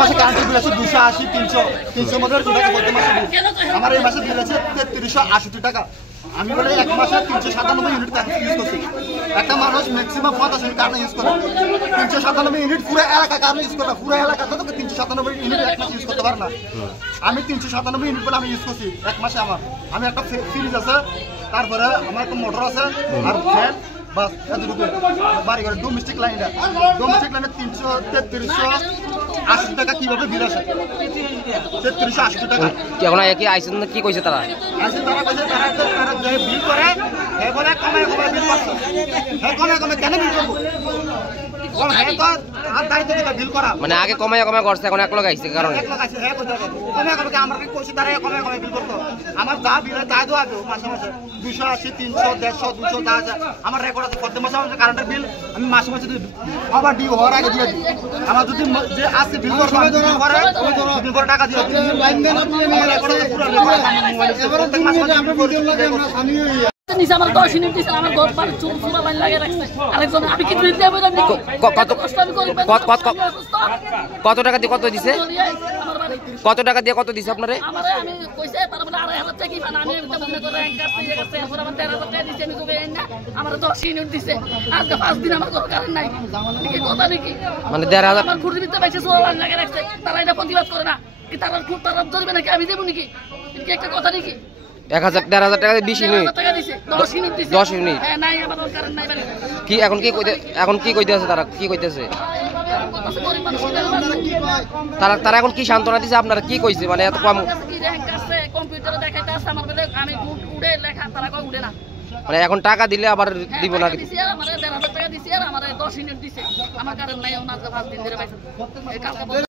মাসে কারেন্টের বিল আছে 280 300 মধ্যে আমার এই মাসে বিল আছে 3368 টাকা। আমি বলে এক মাসে 397 ইউনিট কারেন্ট ইউজ করছি। একটা মানুষ ম্যাক্সিমাম 50 ইউনিট কারেন্ট ইউজ করে, 397 ইউনিট পুরো এলাকা কারেন্ট ইউজ করে, পুরো এলাকাতে তো 397 ইউনিট এক মাসে ইউজ করতে পারে না। আমি 397 ইউনিট বলে আমি ইউজ করছি এক মাসে। আমি একটা ফ্রিজ আছে, তারপরে আমার একটা মোটর আছে আর ফ্যান, বাস এতটুকু বাড়ি ঘরে। ডোমেস্টিক লাইনে 380 টাকা কিভাবে বিল আসে? 380 টাকা এখন কি আইসেন কি কইছে তারা? তারা বিল করে বলে কমায় বিল করছে। কমে কেন বিল করবো? মানে আগে কমায় করছে, এখন এক লগ আইছে কারণ আমার যা বিল তাই দেওয়া মাসে মাসে 280 300 150 200 যা আছে আমার রেকর্ড আছে। প্রত্যেক মাসে আমার কারেন্টের বিল আমি মাসে মাসে আবার ডিউ হওয়ার আগে দিয়ে দিই। আমার যদি যে আসছে বিল করে টাকা দিয়ে আমার 10 ইউনিট দিছে, আমার ঘর বাড়ি চুল চুলা বাইন লাগিয়ে রাখছে আরেকজন। আমি কি দিতে হবে? কত টাকা দিয়ে কত দিছে? কত টাকা দিয়ে কত দিছে আপনারে? আমারে আমি কইছে তার বলে 2500 টাকা কি বানা। আমি এটা মনে করে র‍্যাঙ্ক কাটতে গেছে, এখন আমার 13000 টাকা দিছে। আমি কই না আমার 10 ইউনিট দিছে, আজকে 5 দিন আমার ঘর কারেন্ট নাই। কি কথা নাকি? মানে 13000 আমার ঘুরে দিতে পাইছে চুলা বাইন লাগিয়ে রাখছে, তারা এটা প্রতিবাদ করে না কি? তারা ধরবে নাকি? আমি দেব নাকি? কি একটা কথা নাকি? 1,500 টাকা দিয়ে 20 ইউনিট 10 ইউনিট কি এখন কি কইতে আছে তারা? কি কইতেছে তারা এখন কি সান্ত্বনা দিছে আপনারা? কি কইছে মানে এত কম? কম্পিউটারে দেখাইতে আছে আমার বলে আমি উড়ে লেখা, তারা কই উড়ে না। মানে এখন টাকা দিলে আবার দিব না? দিছি আর আমারে 1,500 টাকা দিছি আর আমারে 10 ইউনিট দিছে। আমার কারণ নাই, ওনার 5 দিন ধরে পাইছে।